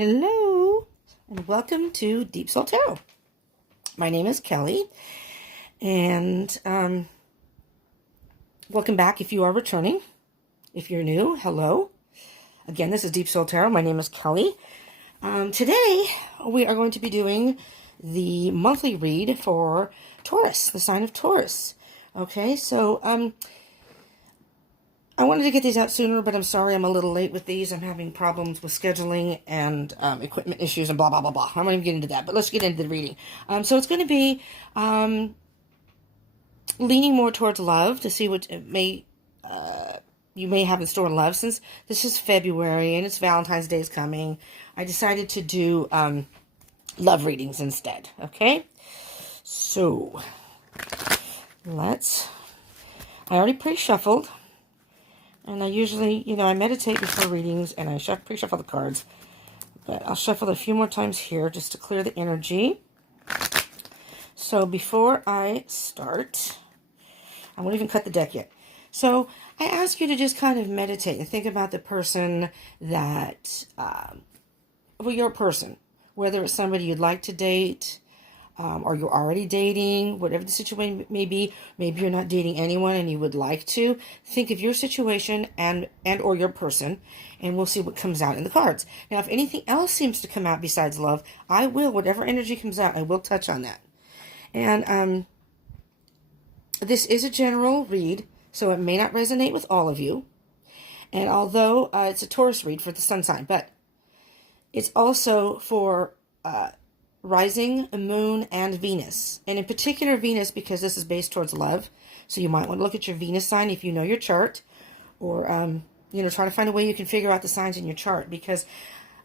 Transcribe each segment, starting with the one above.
Hello, and welcome to Deep Soul Tarot. My name is Kelly, and welcome back if you are returning. If you're new, hello. Again, this is Deep Soul Tarot. My name is Kelly. Today, we are going to be doing the monthly read for Taurus, the sign of Taurus. Okay, so I wanted to get these out sooner, but I'm sorry I'm a little late with these. I'm having problems with scheduling and equipment issues and blah, blah, blah, blah. I'm not even getting into that, but let's get into the reading. So it's going to be leaning more towards love to see what it may you may have in store in love. Since this is February and it's Valentine's Day is coming, I decided to do love readings instead, okay? So, I already pre-shuffled. And I usually, I meditate before readings and I pre-shuffle the cards. But I'll shuffle a few more times here just to clear the energy. So before I start, I won't even cut the deck yet. So I ask you to just kind of meditate and think about the person that, your person. Whether it's somebody you'd like to date, or you're already dating, whatever the situation may be. Maybe you're not dating anyone and you would like to. Think of your situation and or your person, and we'll see what comes out in the cards. Now, if anything else seems to come out besides love, I will, whatever energy comes out, I will touch on that. And this is a general read, so it may not resonate with all of you. And although it's a Taurus read for the sun sign, but it's also for rising, moon, and Venus. And in particular Venus, because this is based towards love. So you might want to look at your Venus sign if you know your chart. Or, try to find a way you can figure out the signs in your chart. Because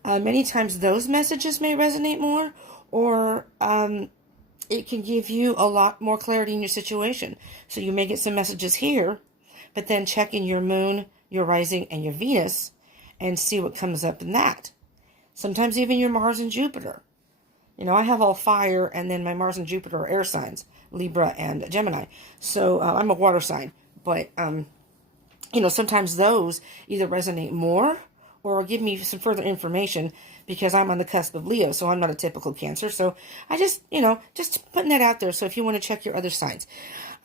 many times those messages may resonate more. Or it can give you a lot more clarity in your situation. So you may get some messages here. But then check in your moon, your rising, and your Venus. And see what comes up in that. Sometimes even your Mars and Jupiter. I have all fire, and then my Mars and Jupiter are air signs, Libra and Gemini. So I'm a water sign. But, sometimes those either resonate more or give me some further information because I'm on the cusp of Leo, so I'm not a typical Cancer. So I just putting that out there. So if you want to check your other signs.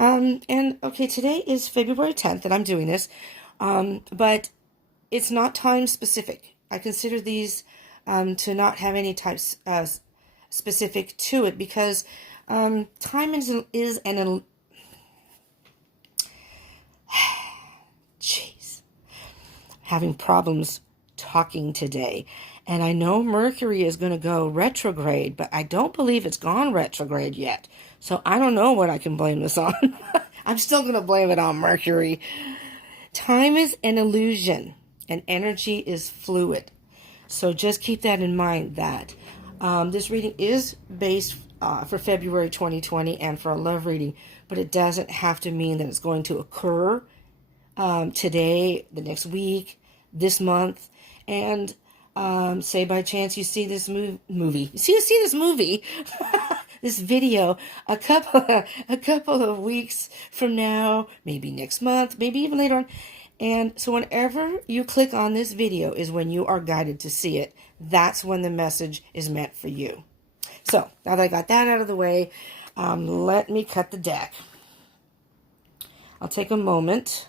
Okay, today is February 10th that I'm doing this, but it's not time specific. I consider these to not have any types specific to it because time is an jeez, having problems talking today. And I know Mercury is going to go retrograde, but I don't believe it's gone retrograde yet. So I don't know what I can blame this on. I'm still going to blame it on Mercury. Time is an illusion and energy is fluid. So just keep that in mind that this reading is based for February 2020 and for a love reading, but it doesn't have to mean that it's going to occur today, the next week, this month. And say by chance you see this movie, this video a couple of weeks from now, maybe next month, maybe even later on. And so whenever you click on this video is when you are guided to see it. That's when the message is meant for you. So, now that I got that out of the way, let me cut the deck. I'll take a moment,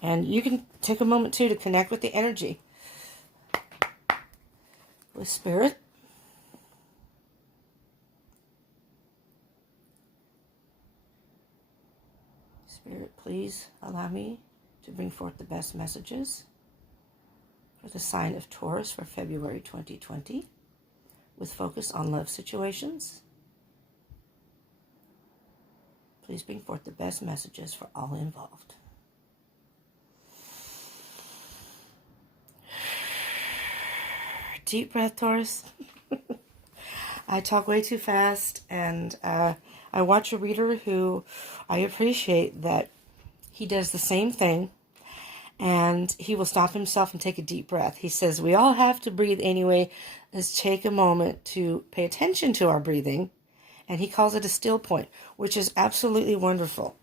and you can take a moment too to connect with the energy. With Spirit. Spirit, please allow me to bring forth the best messages for the sign of Taurus for February 2020, with focus on love situations. Please bring forth the best messages for all involved. Deep breath, Taurus. I talk way too fast, and I watch a reader who I appreciate that he does the same thing. And he will stop himself and take a deep breath. He says, we all have to breathe anyway. Let's take a moment to pay attention to our breathing. And he calls it a still point, which is absolutely wonderful.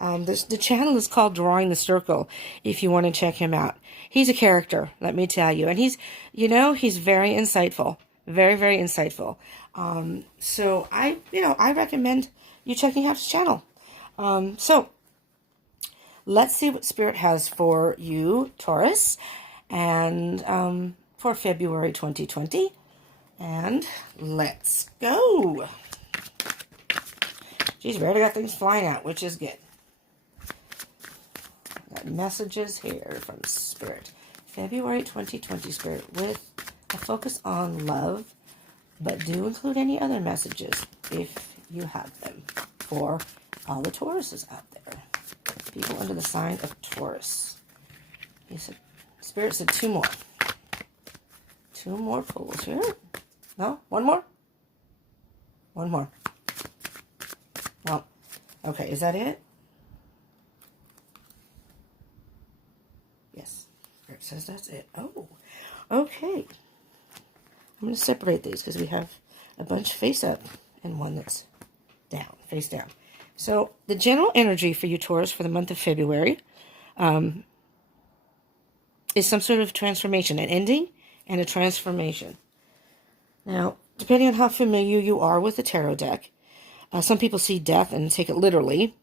The channel is called Drawing the Circle, if you want to check him out. He's a character, let me tell you. And he's very insightful. Very, very insightful. So I recommend you checking out his channel. So let's see what Spirit has for you, Taurus, and for February 2020. And let's go. Geez, we already got things flying out, which is good. Got messages here from Spirit. February 2020, Spirit, with a focus on love, but do include any other messages if you have them for all the Tauruses out there. People under the sign of Taurus. He said, Spirit said 2 more. 2 more pulls here. No? 1 more? 1 more. Well, okay, is that it? Yes. Spirit says that's it. Oh, okay. I'm going to separate these because we have a bunch face up and one that's down, face down. So the general energy for you, Taurus, for the month of February is some sort of transformation, an ending and a transformation. Now, depending on how familiar you are with the tarot deck, some people see death and take it literally,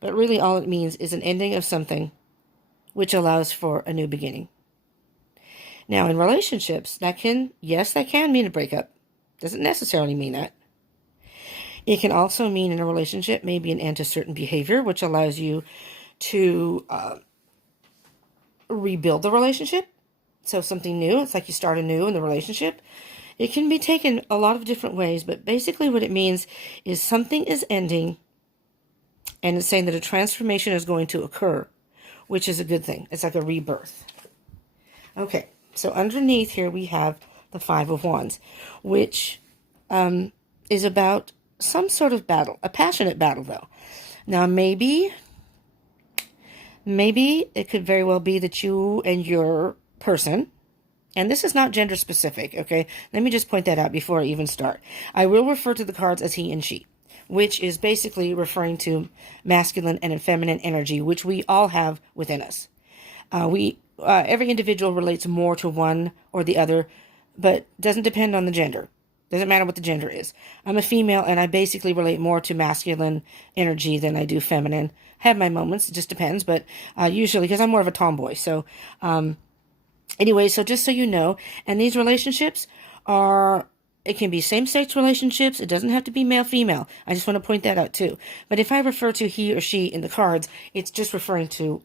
but really all it means is an ending of something which allows for a new beginning. Now, in relationships, that can mean a breakup. Doesn't necessarily mean that. It can also mean in a relationship maybe an end to certain behavior, which allows you to rebuild the relationship. So something new, it's like you start anew in the relationship. It can be taken a lot of different ways, but basically what it means is something is ending and it's saying that a transformation is going to occur, which is a good thing. It's like a rebirth. Okay, so underneath here we have the 5 of Wands, which is about some sort of battle, a passionate battle though. Now maybe it could very well be that you and your person, and this is not gender specific, okay? Let me just point that out before I even start. I will refer to the cards as he and she, which is basically referring to masculine and feminine energy, which we all have within us. Every individual relates more to one or the other, but doesn't depend on the gender. Doesn't matter what the gender is. I'm a female, and I basically relate more to masculine energy than I do feminine. I have my moments, it just depends, but usually, because I'm more of a tomboy. So, anyway, so just so you know, and these relationships it can be same-sex relationships. It doesn't have to be male-female. I just want to point that out, too. But if I refer to he or she in the cards, it's just referring to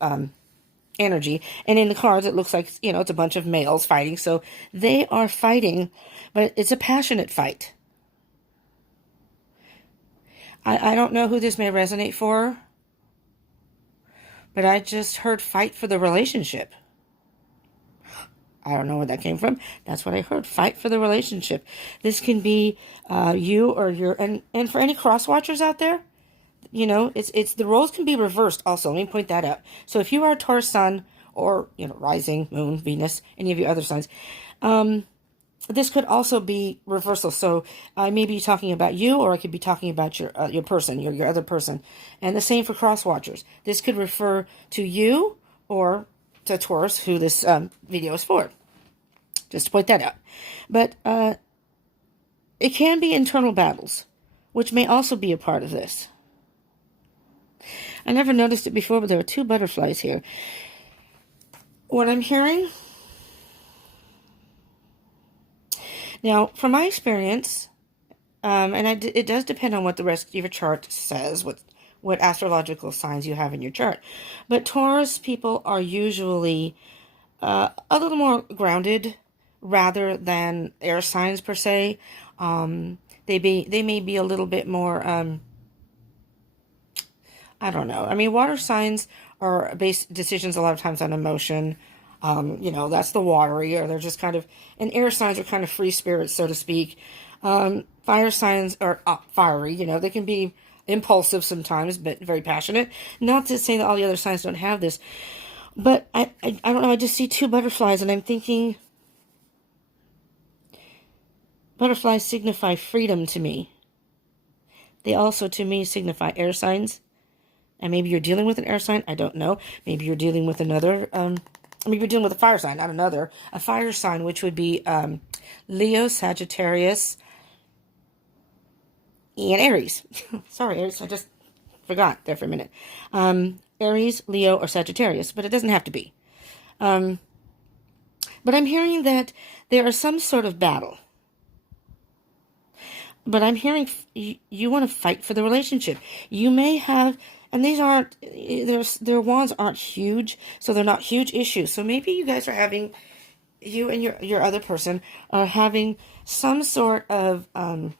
energy. And in the cards, it looks like, it's a bunch of males fighting. So they are fighting, but it's a passionate fight. I don't know who this may resonate for, but I just heard fight for the relationship. I don't know where that came from. That's what I heard. Fight for the relationship. This can be you or and for any cross watchers out there, it's the roles can be reversed also. Let me point that out. So if you are a Taurus sun or, rising, moon, Venus, any of your other signs, this could also be reversal. So I may be talking about you, or I could be talking about your person, your other person. And the same for cross watchers. This could refer to you or to Taurus, who this video is for. Just to point that out. But it can be internal battles, which may also be a part of this. I never noticed it before, but there are 2 butterflies here. What I'm hearing, now, from my experience, and it does depend on what the rest of your chart says, what astrological signs you have in your chart. But Taurus people are usually a little more grounded rather than air signs per se. They may be a little bit more, I don't know. I mean, water signs are based decisions a lot of times on emotion. That's the watery, or they're just kind of, and air signs are kind of free spirits, so to speak. Fire signs are fiery, they can be impulsive sometimes, but very passionate. Not to say that all the other signs don't have this, but I don't know, I just see 2 butterflies, and I'm thinking butterflies signify freedom to me. They also, to me, signify air signs. And maybe you're dealing with an air sign. I don't know. Maybe you're dealing with another, maybe you're dealing with a fire sign, not another. A fire sign, which would be Leo, Sagittarius, and Aries. Sorry, Aries, I just forgot there for a minute. Aries, Leo, or Sagittarius, but it doesn't have to be. But I'm hearing that there is some sort of battle. But I'm hearing you want to fight for the relationship. You may have, and these aren't, their wands aren't huge, so they're not huge issues. So maybe you guys are having, you and your other person are having some sort of, I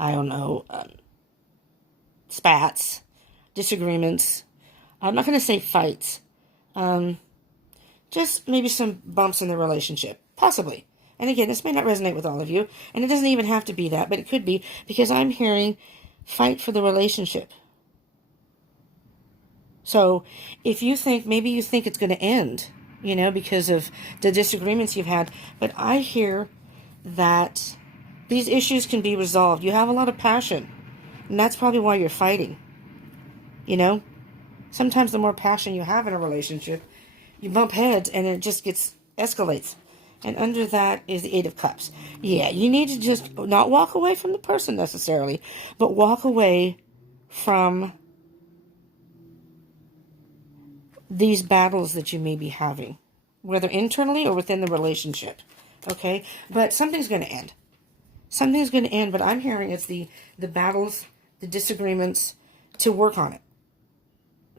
don't know, spats, disagreements. I'm not going to say fights. Just maybe some bumps in the relationship. Possibly. And again, this may not resonate with all of you. And it doesn't even have to be that. But it could be. Because I'm hearing fight for the relationship. So if you think, maybe you think it's going to end. Because of the disagreements you've had. But I hear that these issues can be resolved. You have a lot of passion. And that's probably why you're fighting. Sometimes the more passion you have in a relationship, you bump heads and it just escalates. And under that is the Eight of Cups. Yeah, you need to just not walk away from the person necessarily, but walk away from these battles that you may be having, whether internally or within the relationship. Okay? But something's going to end. Something's going to end, but I'm hearing it's the battles, the disagreements, to work on it.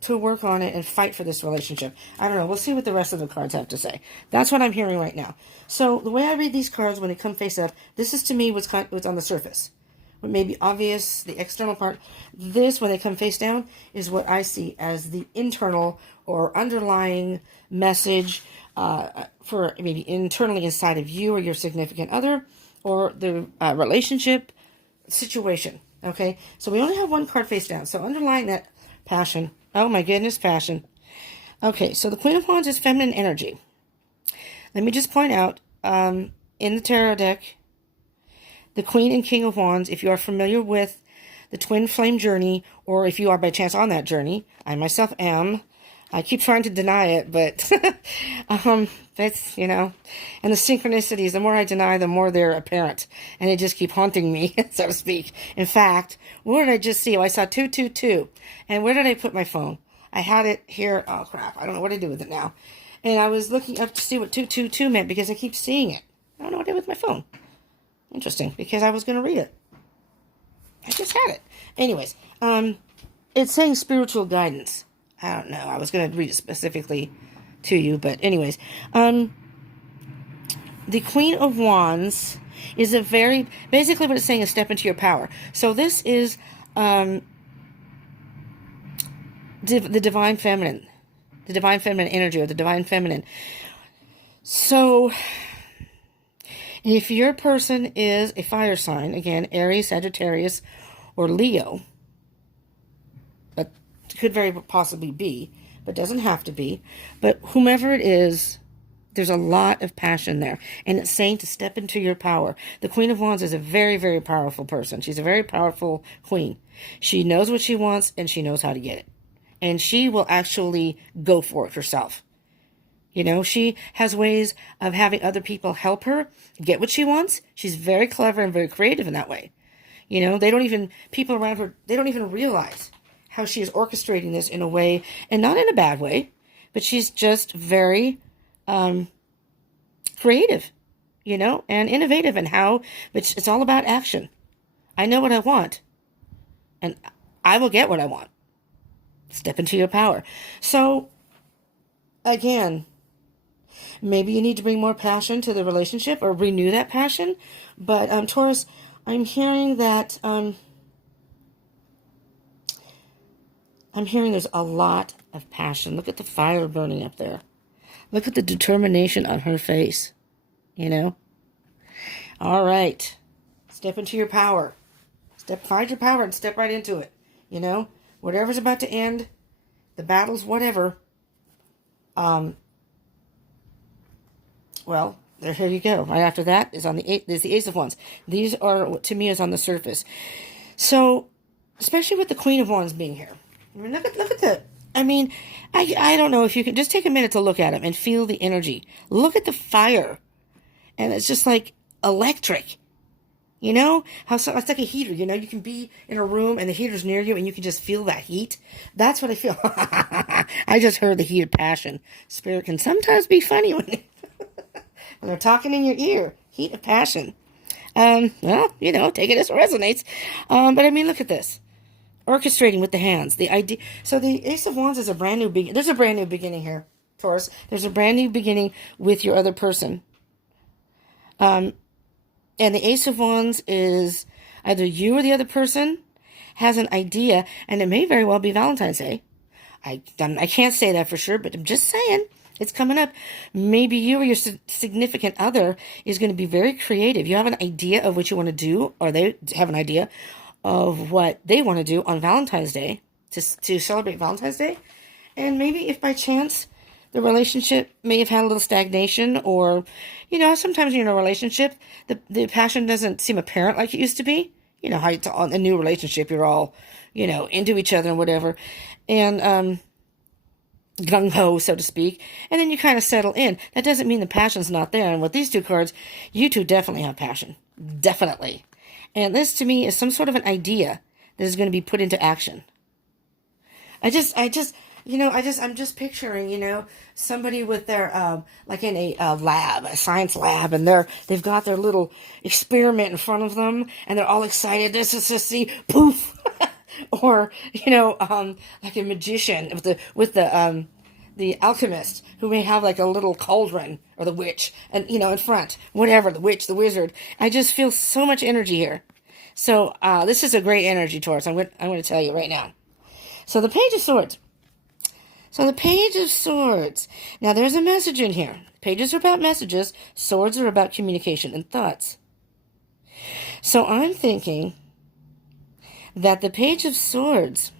To work on it and fight for this relationship. I don't know. We'll see what the rest of the cards have to say. That's what I'm hearing right now. So the way I read these cards when they come face up, this is to me what's on the surface. What may be obvious, the external part. This, when they come face down, is what I see as the internal or underlying message for maybe internally inside of you or your significant other or the relationship situation. Okay? So we only have one card face down. So underlying that passion. Oh my goodness, passion. Okay, so the Queen of Wands is feminine energy. Let me just point out, in the tarot deck, the Queen and King of Wands, if you are familiar with the twin flame journey, or if you are by chance on that journey, I myself am. I keep trying to deny it, but that's, and the synchronicities, the more I deny, the more they're apparent. And they just keep haunting me, so to speak. In fact, what did I just see? Oh, I saw 222. And where did I put my phone? I had it here. Oh, crap. I don't know what to do with it now. And I was looking up to see what 222 meant because I keep seeing it. I don't know what to do with my phone. Interesting, because I was going to read it. I just had it. Anyways, it's saying spiritual guidance. I don't know. I was going to read it specifically to you, but anyways. The Queen of Wands is basically what it's saying is step into your power. So this is the divine feminine. The divine feminine energy, or the divine feminine. So if your person is a fire sign, again, Aries, Sagittarius, or Leo, but could very possibly be, but doesn't have to be, but whomever it is, there's a lot of passion there, and it's saying to step into your power. The Queen of Wands is a very, very powerful person. She's a very powerful queen. She knows what she wants, and she knows how to get it, and she will actually go for it herself. She has ways of having other people help her get what she wants. She's very clever and very creative in that way. People around her, they don't even realize how she is orchestrating this in a way, and not in a bad way, but she's just very creative, and innovative in how, but it's all about action. I know what I want, and I will get what I want. Step into your power. So, again, maybe you need to bring more passion to the relationship or renew that passion. But, Taurus, I'm hearing that, I'm hearing there's a lot of passion. Look at the fire burning up there. Look at the determination on her face, All right. Step into your power. Find your power and step right into it, Whatever's about to end, the battles, whatever. Well, here you go. Right after that is there's the Ace of Wands. These are, to me, is on the surface. So, especially with the Queen of Wands being here. I mean, look at the. I mean, I don't know if you can just take a minute to look at him and feel the energy. Look at the fire, and it's just like electric. You know how it's like a heater. You know, you can be in a room and the heater's near you, and you can just feel that heat. That's what I feel. I just heard the heat of passion. Spirit can sometimes be funny when they're talking in your ear. Heat of passion. Well, you know, take it as it resonates. But I mean, look at this. Orchestrating with the hands. The idea. So the Ace of Wands is a brand new beginning. There's a brand new beginning here, Taurus. There's a brand new beginning with your other person. And the Ace of Wands is either you or the other person has an idea, and it may very well be Valentine's Day. I can't say that for sure, but I'm just saying. It's coming up. Maybe you or your significant other is going to be very creative. You have an idea of what you want to do, or they have an idea of what they want to do on Valentine's Day to celebrate Valentine's Day. And maybe if by chance the relationship may have had a little stagnation, or, you know, sometimes in a relationship, the passion doesn't seem apparent like it used to be. You know, how it's on a new relationship, you're all, you know, into each other and whatever. And, gung-ho, so to speak, and then you kind of settle in. That doesn't mean the passion's not there. And with these two cards, you two definitely have passion. Definitely. And this, to me, is some sort of an idea that is going to be put into action. I'm just picturing, you know, somebody with their, like in a lab, a science lab, and they've got their little experiment in front of them, and they're all excited. This is to see, poof! Or, you know, like a magician with the alchemist who may have like a little cauldron, or the witch, and, you know, in front, whatever, the witch, the wizard. I just feel so much energy here. So, this is a great energy, Taurus. I'm going to tell you right now. So the Page of Swords. So the Page of Swords. Now there's a message in here. Pages are about messages. Swords are about communication and thoughts. So I'm thinking that the Page of Swords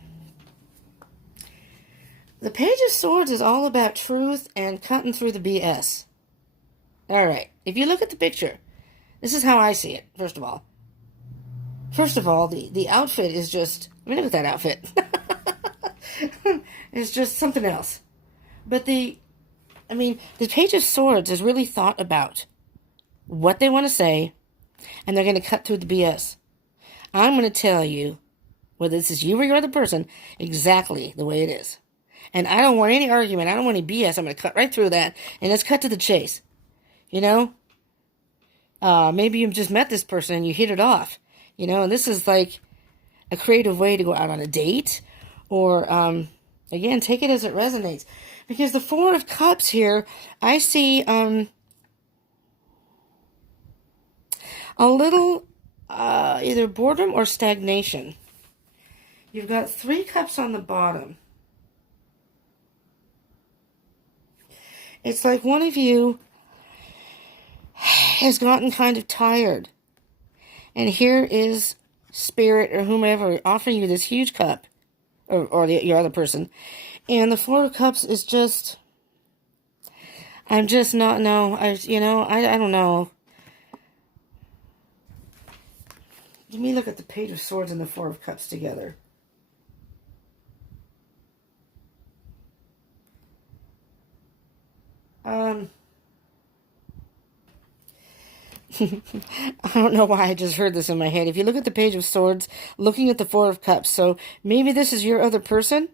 is all about truth and cutting through the BS. All right. If you look at the picture, this is how I see it, first of all. The outfit is just, I mean, look at that outfit. It's just something else. But the Page of Swords is really thought about what they want to say, and they're going to cut through the BS. I'm going to tell you, whether this is you or your other person, exactly the way it is. And I don't want any argument. I don't want any BS. I'm going to cut right through that, and let's cut to the chase. You know? Maybe you've just met this person and you hit it off. You know, and this is like a creative way to go out on a date. Or, again, take it as it resonates. Because the Four of Cups here, I see a little either boredom or stagnation. You've got 3 cups on the bottom. It's like one of you has gotten kind of tired. And here is Spirit or whomever offering you this huge cup. Or your other person. And the Four of Cups is just, I'm just not, no, I don't know. Let me look at the Page of Swords and the Four of Cups together. I don't know why I just heard this in my head. If you look at the Page of Swords, looking at the Four of Cups, so maybe this is your other person,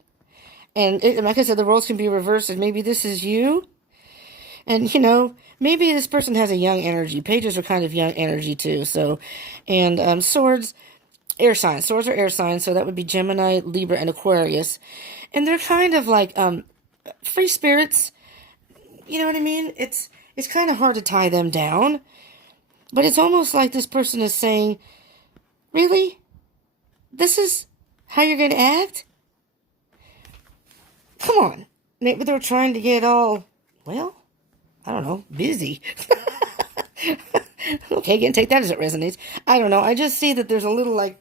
and like I said, the roles can be reversed, and maybe this is you, and, you know, maybe this person has a young energy. Pages are kind of young energy, too, so, and Swords, air signs. Swords are air signs, so that would be Gemini, Libra, and Aquarius, and they're kind of like free spirits, you know what I mean? It's kind of hard to tie them down. But it's almost like this person is saying, really? This is how you're going to act? Come on. Maybe they're trying to get all, well, I don't know, busy. Okay, again, take that as it resonates. I don't know. I just see that there's a little like,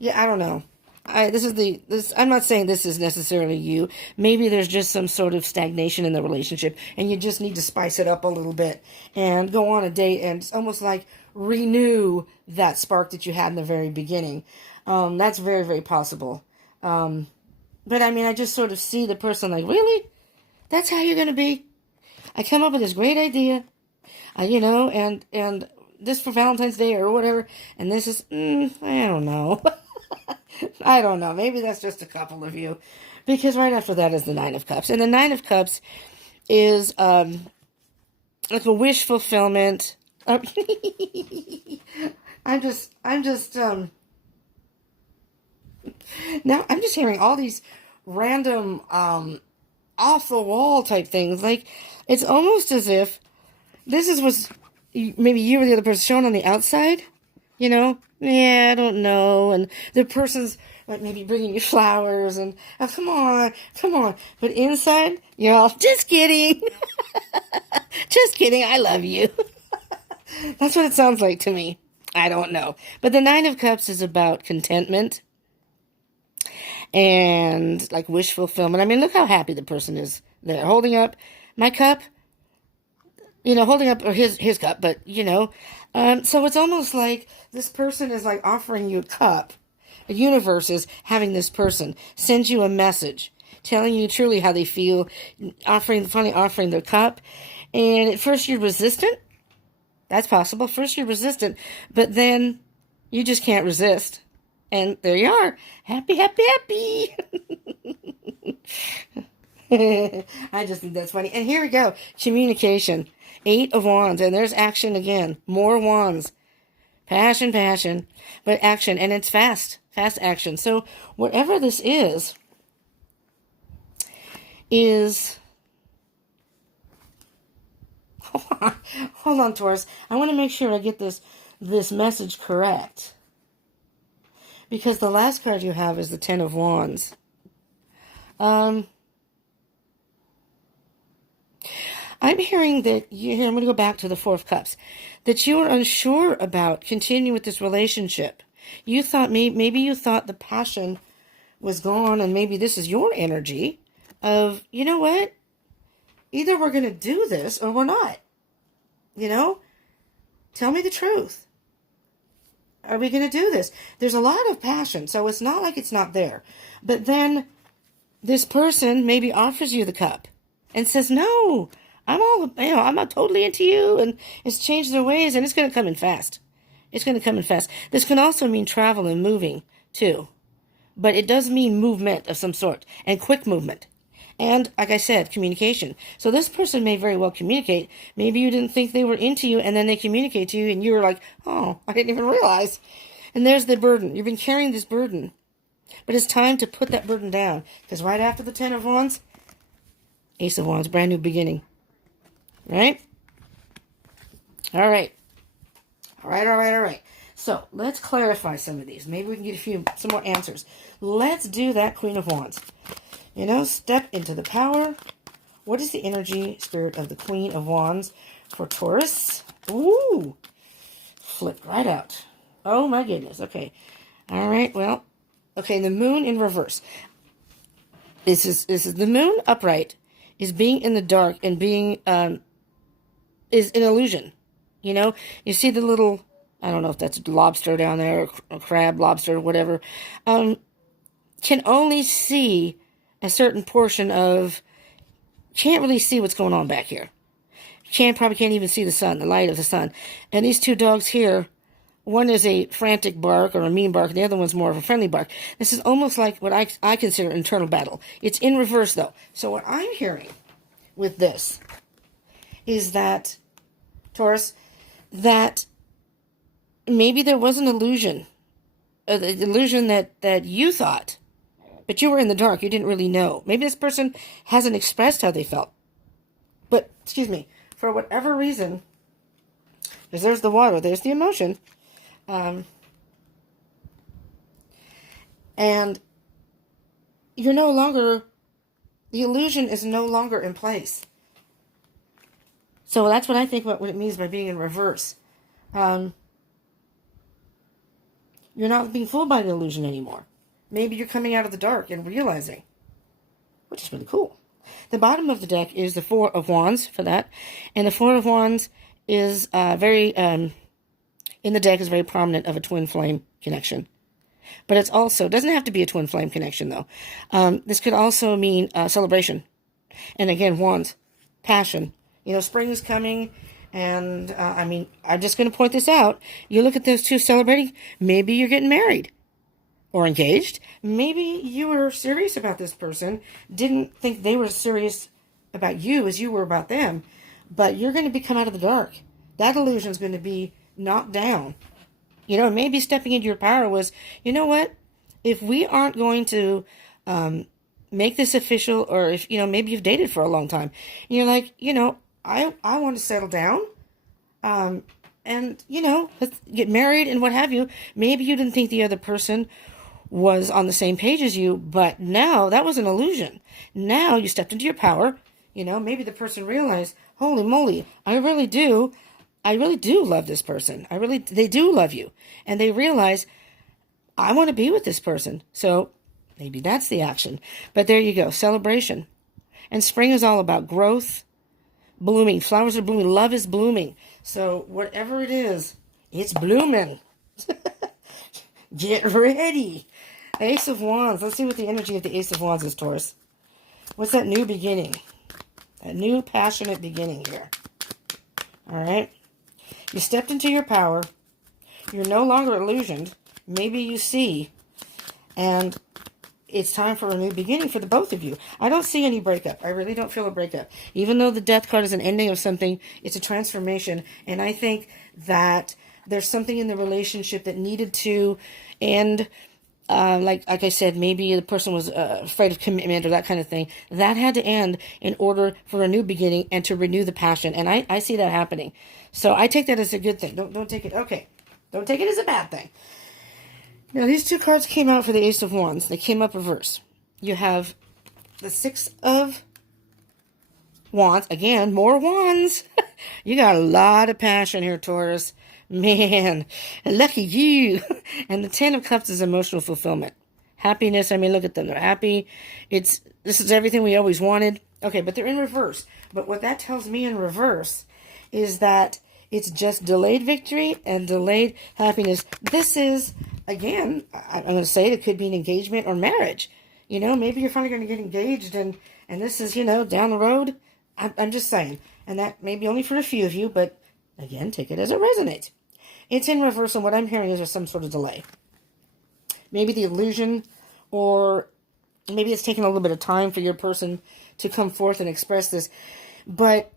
yeah, I don't know. I'm not saying this is necessarily you. Maybe there's just some sort of stagnation in the relationship and you just need to spice it up a little bit and go on a date and it's almost like renew that spark that you had in the very beginning. That's very, very possible. But I mean, I just sort of see the person like, really? That's how you're going to be? I come up with this great idea, and this for Valentine's Day or whatever, and this is, I don't know. I don't know. Maybe that's just a couple of you. Because right after that is the Nine of Cups. And the Nine of Cups is like a wish fulfillment. I'm just now I'm just hearing all these random off the wall type things. Like it's almost as if this is what's maybe you or the other person shown on the outside, Yeah, I don't know. And the person's like maybe bringing you flowers and, oh, come on. But inside, you're all, just kidding. Just kidding. I love you. That's what it sounds like to me. I don't know. But the Nine of Cups is about contentment and like wish fulfillment. I mean, look how happy the person is there holding up my cup, holding up or his cup, but so it's almost like this person is like offering you a cup. The universe is having this person send you a message telling you truly how they feel, offering their cup. And at first you're resistant. That's possible. First you're resistant, but then you just can't resist. And there you are. Happy, happy, happy. I just think that's funny. And here we go. Communication. 8 of Wands. And there's action again. More wands. Passion. But action. And it's fast. Fast action. So whatever this is... Hold on, Taurus. I want to make sure I get this message correct. Because the last card you have is the 10 of Wands. I'm hearing that I'm going to go back to the 4 of Cups. That you are unsure about continuing with this relationship. You thought maybe you thought the passion was gone, and maybe this is your energy of, you know what? Either we're going to do this or we're not. Tell me the truth. Are we going to do this? There's a lot of passion, so it's not like it's not there. But then this person maybe offers you the cup and says, no, I'm not totally into you, and it's changed their ways, and it's going to come in fast. It's going to come in fast. This can also mean travel and moving, too. But it does mean movement of some sort, and quick movement. And, like I said, communication. So this person may very well communicate. Maybe you didn't think they were into you, and then they communicate to you, and you were like, oh, I didn't even realize. And there's the burden. You've been carrying this burden. But it's time to put that burden down. Because right after the 10 of Wands, Ace of Wands, brand new beginning. Right? All right. All right. So, let's clarify some of these. Maybe we can get some more answers. Let's do that Queen of Wands. Step into the power. What is the energy spirit of the Queen of Wands for Taurus? Ooh. Flipped right out. Oh, my goodness. Okay. All right. Well, okay. The moon in reverse. This is the moon upright is being in the dark and being, is an illusion. You see the little, I don't know if that's lobster down there, or crab, lobster, whatever, can only see a certain portion of, can't really see what's going on back here. Probably can't even see the sun, the light of the sun. And these 2 dogs here, one is a frantic bark or a mean bark, and the other one's more of a friendly bark. This is almost like what I consider internal battle. It's in reverse, though. So what I'm hearing with this is that, Taurus, that maybe there was an illusion. The illusion that you thought, but you were in the dark. You didn't really know. Maybe this person hasn't expressed how they felt. But, for whatever reason, because there's the water, there's the emotion. And you're no longer, the illusion is no longer in place. So that's what I think about what it means by being in reverse. You're not being fooled by the illusion anymore. maybe you're coming out of the dark and realizing, which is really cool. The bottom of the deck is the Four of Wands for that. And the Four of Wands is in the deck is very prominent of a twin flame connection. But it's also, doesn't have to be a twin flame connection though. This could also mean celebration. And again, wands, passion. Spring is coming. And I'm just going to point this out. You look at those two celebrating, maybe you're getting married or engaged. Maybe you were serious about this person, didn't think they were serious about you as you were about them, but you're going to come out of the dark. That illusion is going to be knocked down. Maybe stepping into your power was, you know what? If we aren't going to make this official, or if, maybe you've dated for a long time, and you're like, I want to settle down, and, let's get married and what have you. Maybe you didn't think the other person was on the same page as you, but now that was an illusion. Now you stepped into your power. Maybe the person realized, holy moly, I really do love this person. They do love you. And they realize, I want to be with this person. So maybe that's the action. But there you go, celebration. And spring is all about growth, blooming. Flowers are blooming. Love is blooming. So whatever it is, it's blooming. Get ready. Ace of Wands. Let's see what the energy of the Ace of Wands is, Taurus. What's that new beginning? That new passionate beginning here. All right. You stepped into your power. You're no longer illusioned. Maybe you see. And it's time for a new beginning for the both of you. I don't see any breakup. I really don't feel a breakup. Even though the Death card is an ending of something, it's a transformation. And I think that there's something in the relationship that needed to end. Like I said, maybe the person was afraid of commitment or that kind of thing. That had to end in order for a new beginning and to renew the passion. And I see that happening. So I take that as a good thing. Don't take it, okay. Don't take it as a bad thing. Now, these two cards came out for the Ace of Wands. They came up reverse. You have the Six of Wands. Again, more wands. You got a lot of passion here, Taurus. Man, lucky you. And the Ten of Cups is emotional fulfillment. Happiness, look at them. They're happy. This is everything we always wanted. Okay, but they're in reverse. But what that tells me in reverse is that it's just delayed victory and delayed happiness. This is, again, I'm going to say it could be an engagement or marriage. Maybe you're finally going to get engaged and this is, down the road. I'm just saying. And that may be only for a few of you, but again, take it as it resonates. It's in reverse, and what I'm hearing is there's some sort of delay. Maybe the illusion, or maybe it's taking a little bit of time for your person to come forth and express this. But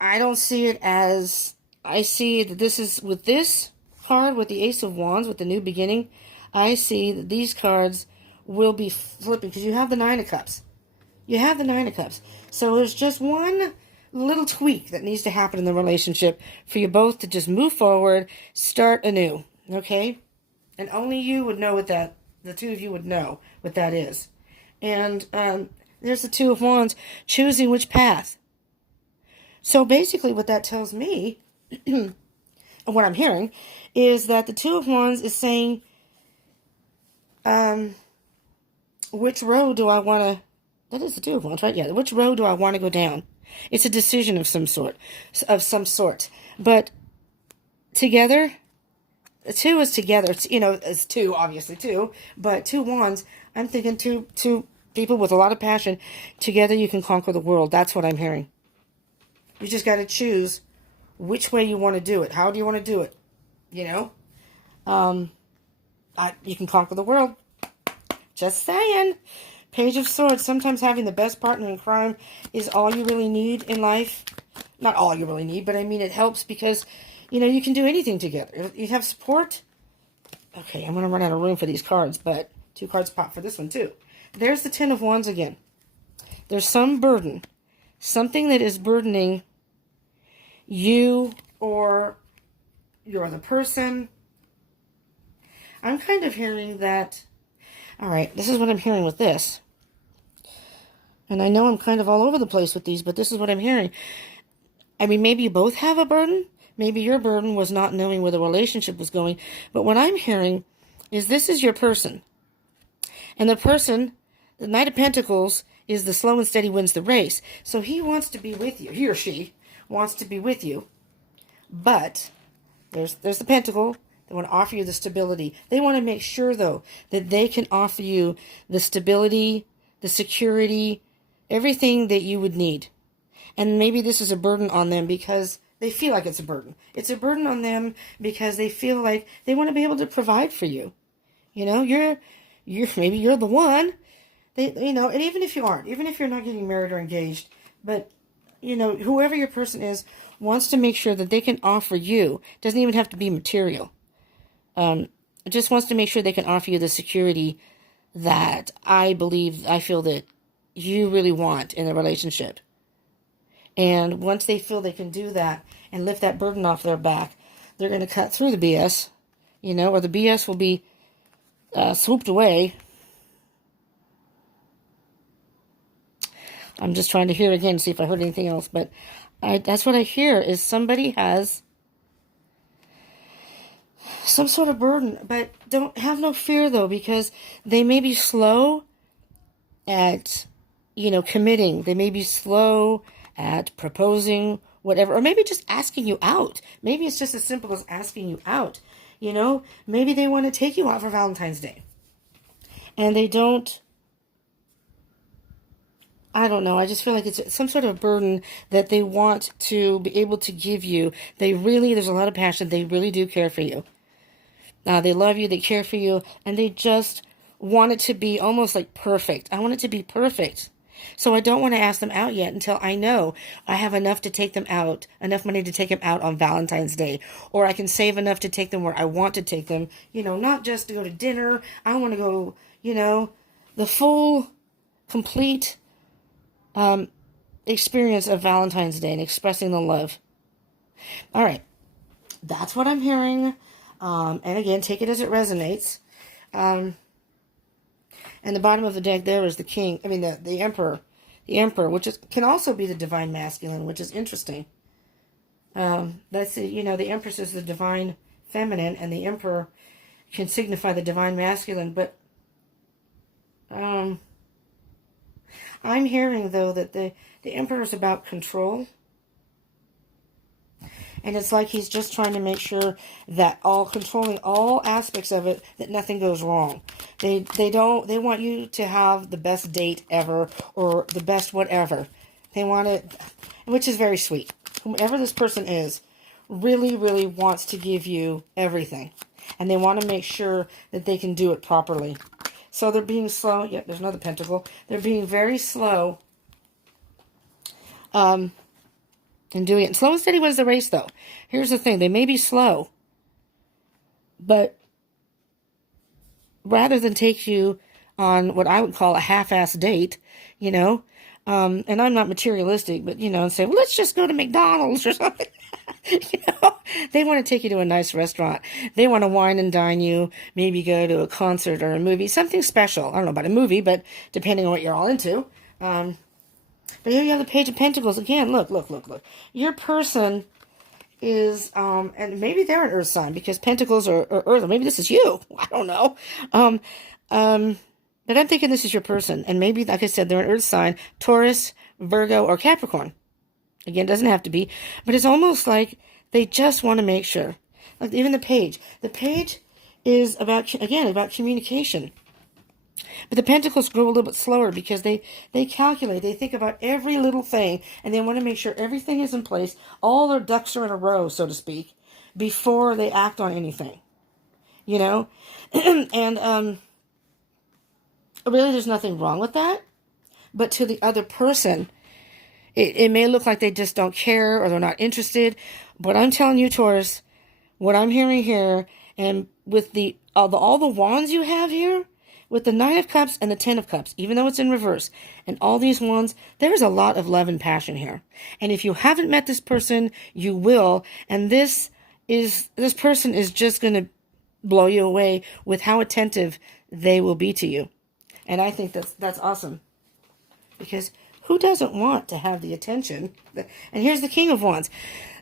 I don't see it as, I see that this is, with this card, with the Ace of Wands, with the new beginning, I see that these cards will be flipping, because you have the Nine of Cups. You have the Nine of Cups. So there's just one little tweak that needs to happen in the relationship for you both to just move forward, start anew, okay? And only you would know what that, the two of you would know what that is. And there's the Two of Wands, choosing which path. So basically what that tells me, and what I'm hearing, is that the Two of Wands is saying, which road do I want to, that is the Two of Wands, right? Yeah, which road do I want to go down? It's a decision of some sort, But together, the two is together. It's two, obviously two. But two wands, I'm thinking two people with a lot of passion. Together you can conquer the world. That's what I'm hearing. You just got to choose which way you want to do it. How do you want to do it? You can conquer the world. Just saying. Page of Swords, sometimes having the best partner in crime is all you really need in life. Not all you really need, but it helps because, you can do anything together. You have support. Okay, I'm going to run out of room for these cards, but two cards pop for this one too. There's the Ten of Wands again. There's some burden. Something that is burdening you or your other person. I'm kind of hearing that. All right, this is what I'm hearing with this. And I know I'm kind of all over the place with these, but this is what I'm hearing. Maybe you both have a burden. Maybe your burden was not knowing where the relationship was going. But what I'm hearing is this is your person. And the Knight of Pentacles, is the slow and steady wins the race. So he wants to be with you. He or she wants to be with you. But there's the Pentacle. They want to offer you the stability. They want to make sure, though, that they can offer you the stability, the security, everything that you would need. And maybe this is a burden on them because they feel like it's a burden. It's a burden on them because they feel like they want to be able to provide for you. You know, maybe you're the one. And even if you aren't, even if you're not getting married or engaged, but, whoever your person is wants to make sure that they can offer you, doesn't even have to be material. Just wants to make sure they can offer you the security that I feel that you really want in a relationship. And once they feel they can do that and lift that burden off their back, they're going to cut through the BS, or the BS will be swooped away. I'm just trying to hear again, see if I heard anything else. But that's what I hear, is somebody has some sort of burden. But don't have no fear, though, because they may be slow at, committing. They may be slow at proposing, whatever. Or maybe just asking you out. Maybe it's just as simple as asking you out. Maybe they want to take you out for Valentine's Day. And they don't. I don't know. I just feel like it's some sort of burden that they want to be able to give you. There's a lot of passion. They really do care for you. They love you. They care for you. And they just want it to be almost like perfect. I want it to be perfect. So I don't want to ask them out yet until I know I have enough to take them out, enough money to take them out on Valentine's Day. Or I can save enough to take them where I want to take them. Not just to go to dinner. I want to go, the full, complete experience of Valentine's Day and expressing the love. All right. That's what I'm hearing. And again, take it as it resonates. And the bottom of the deck there is the king. The emperor. The emperor, which can also be the divine masculine, which is interesting. The empress is the divine feminine, and the emperor can signify the divine masculine. But I'm hearing, though, that the emperor is about control. And it's like he's just trying to make sure that controlling all aspects of it, that nothing goes wrong. They want you to have the best date ever, or the best whatever. They want it, which is very sweet. Whomever this person is really, really wants to give you everything. And they want to make sure that they can do it properly. So they're being slow. Yep, there's another pentacle. They're being very slow in doing it. And slow and steady wins the race, though. Here's the thing. They may be slow, but rather than take you on what I would call a half-ass date, and I'm not materialistic, but, and say, well, let's just go to McDonald's or something. They want to take you to a nice restaurant. They want to wine and dine you, maybe go to a concert or a movie, something special. I don't know about a movie, but depending on what you're all into. But here you have the Page of Pentacles. Again, look. Your person is, and maybe they're an earth sign, because pentacles are earth, or maybe this is you. I don't know. But I'm thinking this is your person. And maybe, like I said, they're an earth sign, Taurus, Virgo, or Capricorn. Again, doesn't have to be. But it's almost like they just want to make sure. Like even the Page. The Page is about communication. But the pentacles go a little bit slower because they calculate. They think about every little thing, and they want to make sure everything is in place. All their ducks are in a row, so to speak, before they act on anything. And really there's nothing wrong with that. But to the other person, it may look like they just don't care or they're not interested. But I'm telling you, Taurus, what I'm hearing here, and with all the wands you have here, with the Nine of Cups and the Ten of Cups, even though it's in reverse, and all these wands, there's a lot of love and passion here. And if you haven't met this person, you will. And this person is just going to blow you away with how attentive they will be to you. And I think that's awesome. Because who doesn't want to have the attention? And here's the King of Wands.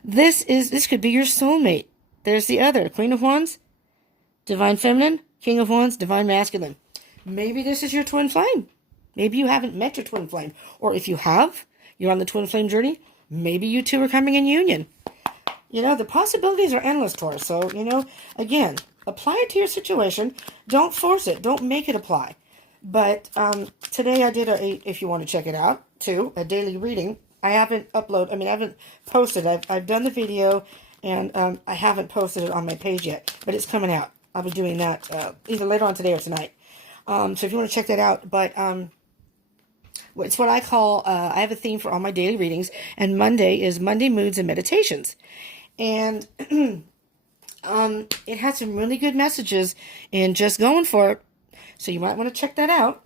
This could be your soulmate. There's the other Queen of Wands, Divine Feminine, King of Wands, Divine Masculine. maybe this is your twin flame. Maybe you haven't met your twin flame. Or if you have, you're on the twin flame journey, maybe you two are coming in union. You know, the possibilities are endless, Taurus. So, you know, again, apply it to your situation. Don't force it. Don't make it apply. But today I did if you want to check it out, too, a daily reading. I haven't I haven't posted. I've done the video, and I haven't posted it on my page yet. But it's coming out. I'll be doing that either later on today or tonight. So if you want to check that out. But it's what I call, I have a theme for all my daily readings. And Monday is Monday Moods and Meditations. And it had some really good messages in Just Going For It. So you might want to check that out.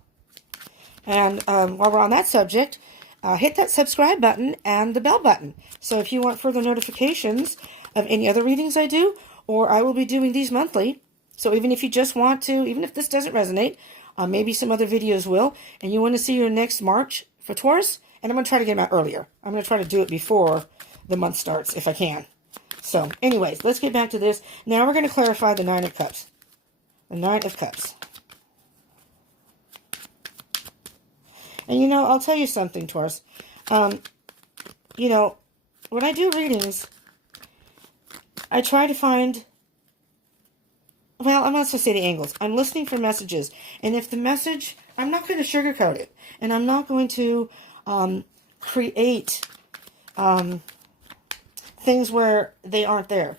And while we're on that subject, hit that subscribe button and the bell button. So if you want further notifications of any other readings I do, or I will be doing these monthly. So even if you just want to, even if this doesn't resonate, maybe some other videos will, and you want to see your next March for Taurus, and I'm going to try to get them out earlier. I'm going to try to do it before the month starts if I can. So, anyways, let's get back to this. Now we're going to clarify the Nine of Cups. The Nine of Cups. And, you know, I'll tell you something, Taurus. You know, when I do readings, I try to find, well, I'm not supposed to say the angles. I'm listening for messages. And if the message, I'm not going to sugarcoat it. And I'm not going to create things where they aren't there.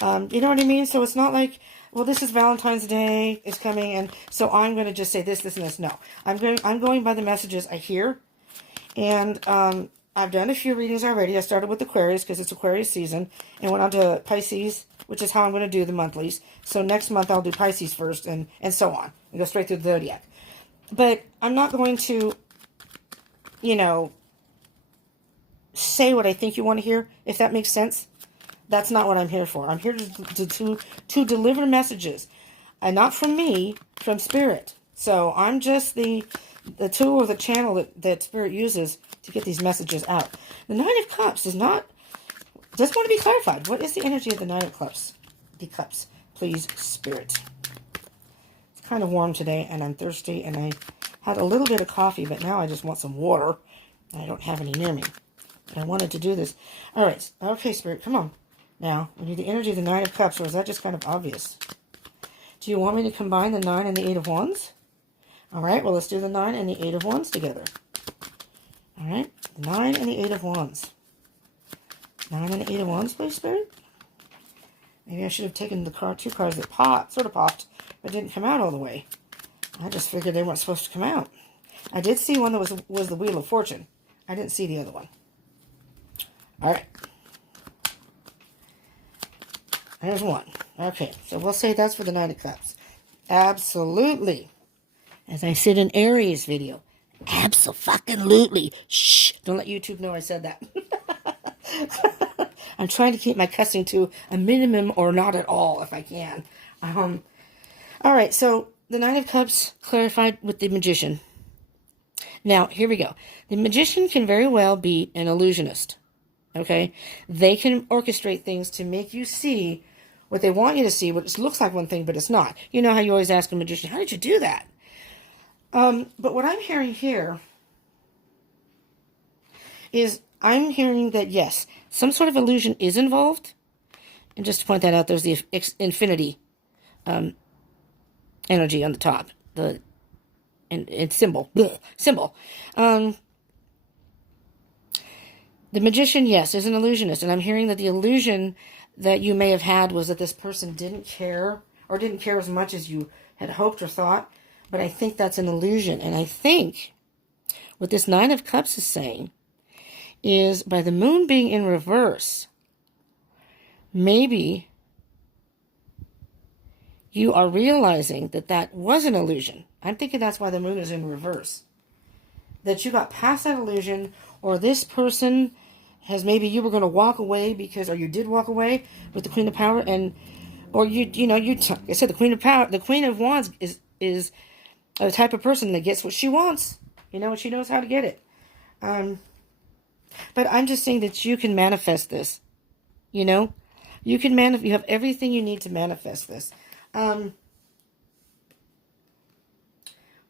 You know what I mean? So it's not like, well, this is Valentine's Day is coming, and so I'm going to just say this, this, and this. No, I'm going by the messages I hear, and I've done a few readings already. I started with Aquarius because it's Aquarius season, and went on to Pisces, which is how I'm going to do the monthlies. So next month I'll do Pisces first, and so on, and go straight through the zodiac. But I'm not going to, you know, say what I think you want to hear, if that makes sense. That's not what I'm here for. I'm here to deliver messages, and not from me, from Spirit. So I'm just the tool or the channel that Spirit uses to get these messages out. The Nine of Cups is not, just want to be clarified. What is the energy of the Nine of Cups? The Cups, please, Spirit. It's kind of warm today, and I'm thirsty, and I had a little bit of coffee, but now I just want some water, and I don't have any near me. But I wanted to do this. All right. Okay, Spirit, come on. Now, we need the energy of the Nine of Cups, or is that just kind of obvious? Do you want me to combine the 9 and the 8 of Wands? All right, well, let's do the 9 and the 8 of Wands together. All right, the 9 and the 8 of Wands. 9 and the 8 of Wands, please, Spirit. Maybe I should have taken the two cards that sort of popped, but didn't come out all the way. I just figured they weren't supposed to come out. I did see one that was the Wheel of Fortune. I didn't see the other one. All right. There's one. Okay, so we'll say that's for the Nine of Cups. Absolutely. As I said in Aries video. Abso-fucking-lutely. Shh. Don't let YouTube know I said that. I'm trying to keep my cussing to a minimum or not at all if I can. All right, so the Nine of Cups clarified with the Magician. Now, here we go. The Magician can very well be an illusionist. Okay? They can orchestrate things to make you see what they want you to see, which looks like one thing, but it's not. You know how you always ask a magician, how did you do that? But what I'm hearing here is I'm hearing that, yes, some sort of illusion is involved. And just to point that out, there's the infinity energy on the top. And symbol. Blech, symbol. The Magician, yes, is an illusionist. And I'm hearing that the illusion that you may have had was that this person didn't care, or didn't care as much as you had hoped or thought. But I think that's an illusion. And I think what this Nine of Cups is saying is, by the moon being in reverse, maybe you are realizing that that was an illusion. I'm thinking that's why the moon is in reverse. That you got past that illusion, or this person has, maybe you were going to walk away because, or you did walk away with the Queen of Power, and, or I said the Queen of Power, the Queen of Wands is a type of person that gets what she wants, and she knows how to get it. But I'm just saying that you can manifest this, you can you have everything you need to manifest this.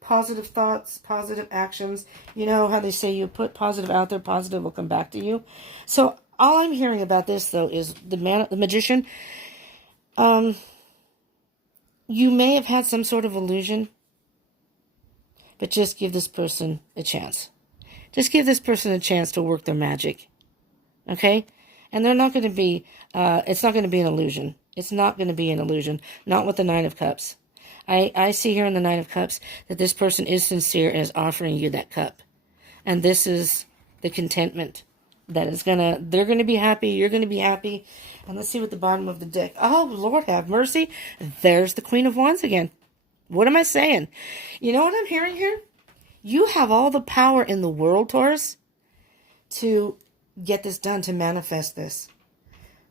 positive thoughts, positive actions. You know how they say you put positive out there, positive will come back to you. So all I'm hearing about this, though, is the magician. You may have had some sort of illusion, but just give this person a chance. Just give this person a chance to work their magic. Okay? And they're not going to be, it's not going to be an illusion. It's not going to be an illusion. Not with the Nine of Cups. I see here in the Nine of Cups that this person is sincere and is offering you that cup. And this is the contentment that is they're going to be happy, you're going to be happy. And let's see what the bottom of the deck. Oh, Lord have mercy. There's the Queen of Wands again. What am I saying? You know what I'm hearing here? You have all the power in the world, Taurus, to get this done, to manifest this.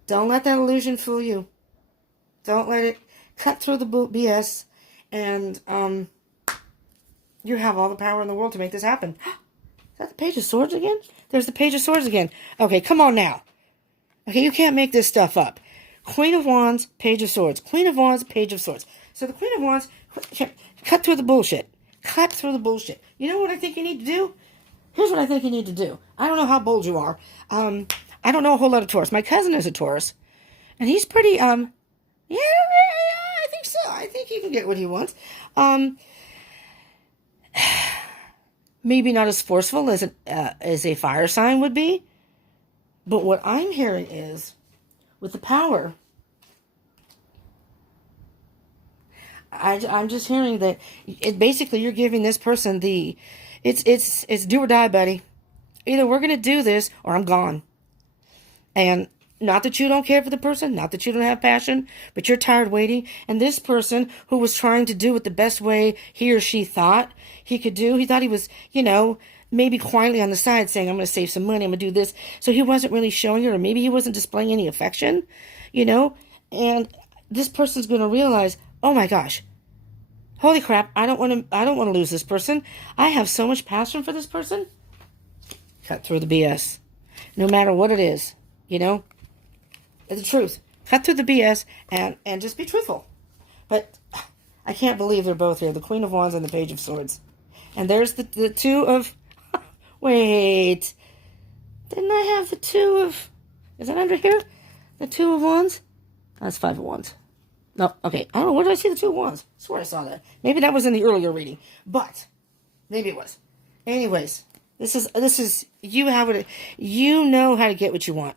Don't let that illusion fool you. Don't let it cut through the BS. And you have all the power in the world to make this happen. Is that the Page of Swords again? There's the Page of Swords again. Okay, come on now. Okay, you can't make this stuff up. Queen of Wands, Page of Swords. Queen of Wands, Page of Swords. So the Queen of Wands, cut through the bullshit. Cut through the bullshit. You know what I think you need to do? Here's what I think you need to do. I don't know how bold you are. I don't know a whole lot of Taurus. My cousin is a Taurus. And he's pretty, yeah, I think so. I think he can get what he wants. Maybe not as forceful as a fire sign would be. But what I'm hearing is, with the power, I'm just hearing that basically you're giving this person it's do or die, buddy. Either we're going to do this or I'm gone. And not that you don't care for the person, not that you don't have passion, but you're tired waiting. And this person who was trying to do it the best way he or she thought he could do, he thought he was, maybe quietly on the side saying, I'm going to save some money, I'm going to do this. So he wasn't really showing it, or maybe he wasn't displaying any affection, and this person's going to realize, oh my gosh, holy crap, I don't want to lose this person. I have so much passion for this person. Cut through the BS. No matter what it is, it's the truth. Cut through the BS and just be truthful. But I can't believe they're both here. The Queen of Wands and the Page of Swords. And there's the two of... Wait. Didn't I have the two of... Is that under here? The Two of Wands? That's Five of Wands. No, okay. I don't know. Where did I see the Two of Wands? I swear I saw that. Maybe that was in the earlier reading. But, maybe it was. Anyways, this is you have it. You know how to get what you want.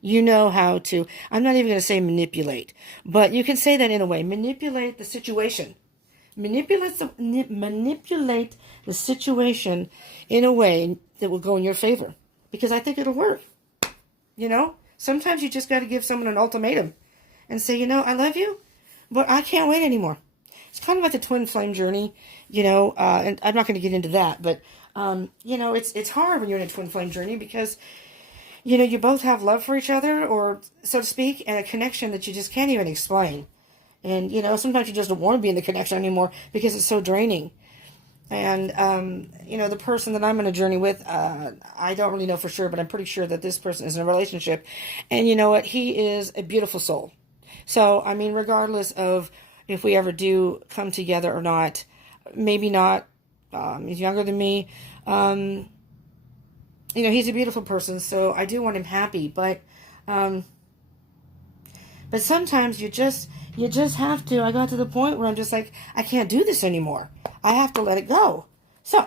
You know how to... I'm not even going to say manipulate. But you can say that in a way. Manipulate the situation. Manipulate the situation in a way that will go in your favor. Because I think it'll work. Sometimes you just got to give someone an ultimatum. And say, I love you, but I can't wait anymore. It's kind of like the twin flame journey, and I'm not going to get into that. But, it's hard when you're in a twin flame journey because... you both have love for each other, or so to speak, and a connection that you just can't even explain. And, sometimes you just don't want to be in the connection anymore because it's so draining. And, the person that I'm on a journey with, I don't really know for sure, but I'm pretty sure that this person is in a relationship. And you know what? He is a beautiful soul. So, regardless of if we ever do come together or not, maybe not, he's younger than me, he's a beautiful person, so I do want him happy, but sometimes you just have to. I got to the point where I'm just like, I can't do this anymore. I have to let it go. So,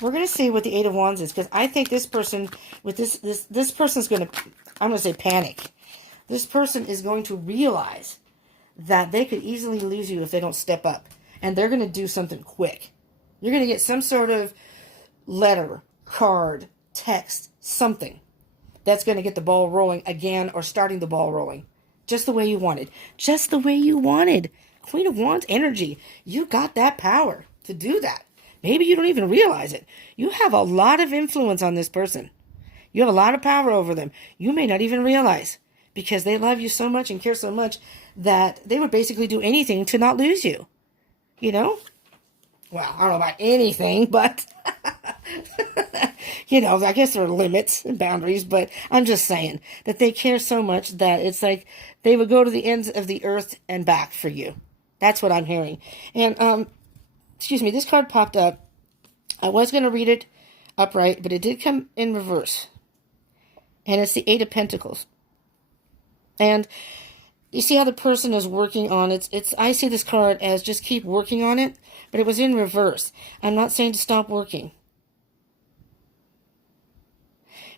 we're going to see what the Eight of Wands is, because I think this person, with this person's going to, I'm going to say panic. This person is going to realize that they could easily lose you if they don't step up, and they're going to do something quick. You're going to get some sort of letter, card, text, something that's going to get the ball rolling again, or starting the ball rolling just the way you wanted. Just the way you wanted. Queen of Wands energy. You got that power to do that. Maybe you don't even realize it. You have a lot of influence on this person. You have a lot of power over them. You may not even realize, because they love you so much and care so much that they would basically do anything to not lose you. Well, I don't know about anything, but... I guess there are limits and boundaries, but I'm just saying that they care so much that it's like they would go to the ends of the earth and back for you. That's what I'm hearing. And excuse me, this card popped up. I was going to read it upright, but it did come in reverse. And it's the Eight of Pentacles. And you see how the person is working on it. I see this card as just keep working on it, but it was in reverse. I'm not saying to stop working.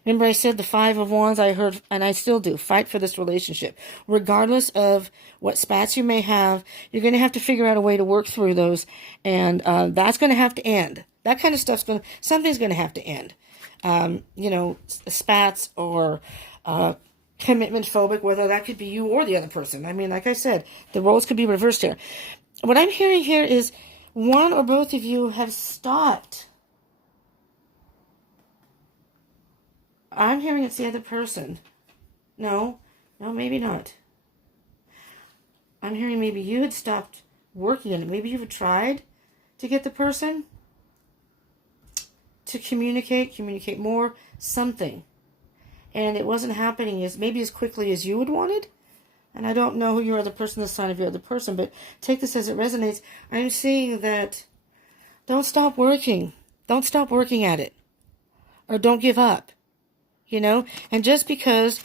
Remember I said the Five of Wands, I heard, and I still do, fight for this relationship. Regardless of what spats you may have, you're going to have to figure out a way to work through those, and that's going to have to end. That kind of stuff's something's going to have to end. You know, spats or commitment phobic, whether that could be you or the other person. I mean, like I said, the roles could be reversed here. What I'm hearing here is one or both of you have stopped. I'm hearing it's the other person. No, maybe not. I'm hearing maybe you had stopped working on it. Maybe you've tried to get the person to communicate more, something. And it wasn't happening maybe as quickly as you would wanted. And I don't know who your other person, the sign of your other person, but take this as it resonates. I'm seeing that don't stop working. Don't stop working at it. Or don't give up. You know, and just because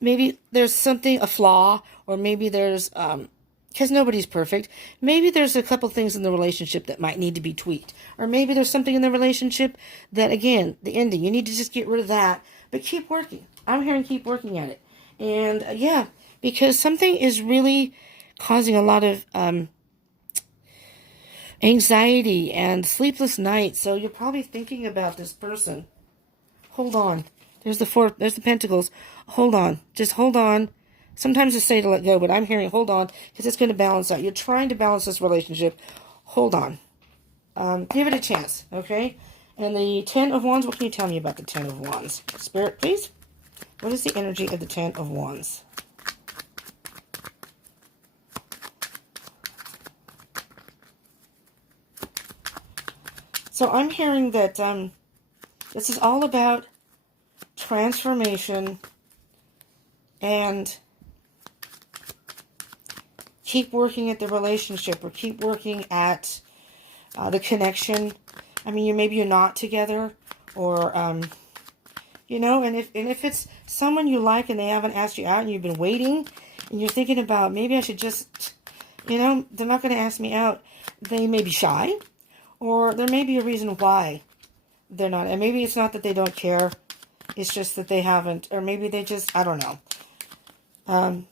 maybe there's something, a flaw, or maybe there's, because nobody's perfect, maybe there's a couple things in the relationship that might need to be tweaked. Or maybe there's something in the relationship that, again, the ending, you need to just get rid of that, but keep working. I'm hearing keep working at it. And, yeah, because something is really causing a lot of anxiety and sleepless nights, so you're probably thinking about this person. Hold on. There's the Pentacles. Hold on. Just hold on. Sometimes I say to let go, but I'm hearing hold on because it's going to balance out. You're trying to balance this relationship. Hold on. Give it a chance, okay? And the Ten of Wands, what can you tell me about the Ten of Wands? Spirit, please. What is the energy of the Ten of Wands? So I'm hearing that this is all about transformation and keep working at the relationship or keep working at the connection. I mean, maybe you're not together or, you know, and if it's someone you like and they haven't asked you out and you've been waiting and you're thinking about maybe I should just, you know, they're not going to ask me out. They may be shy or there may be a reason why they're not. And maybe it's not that they don't care. It's just that they haven't, or maybe they just, I don't know.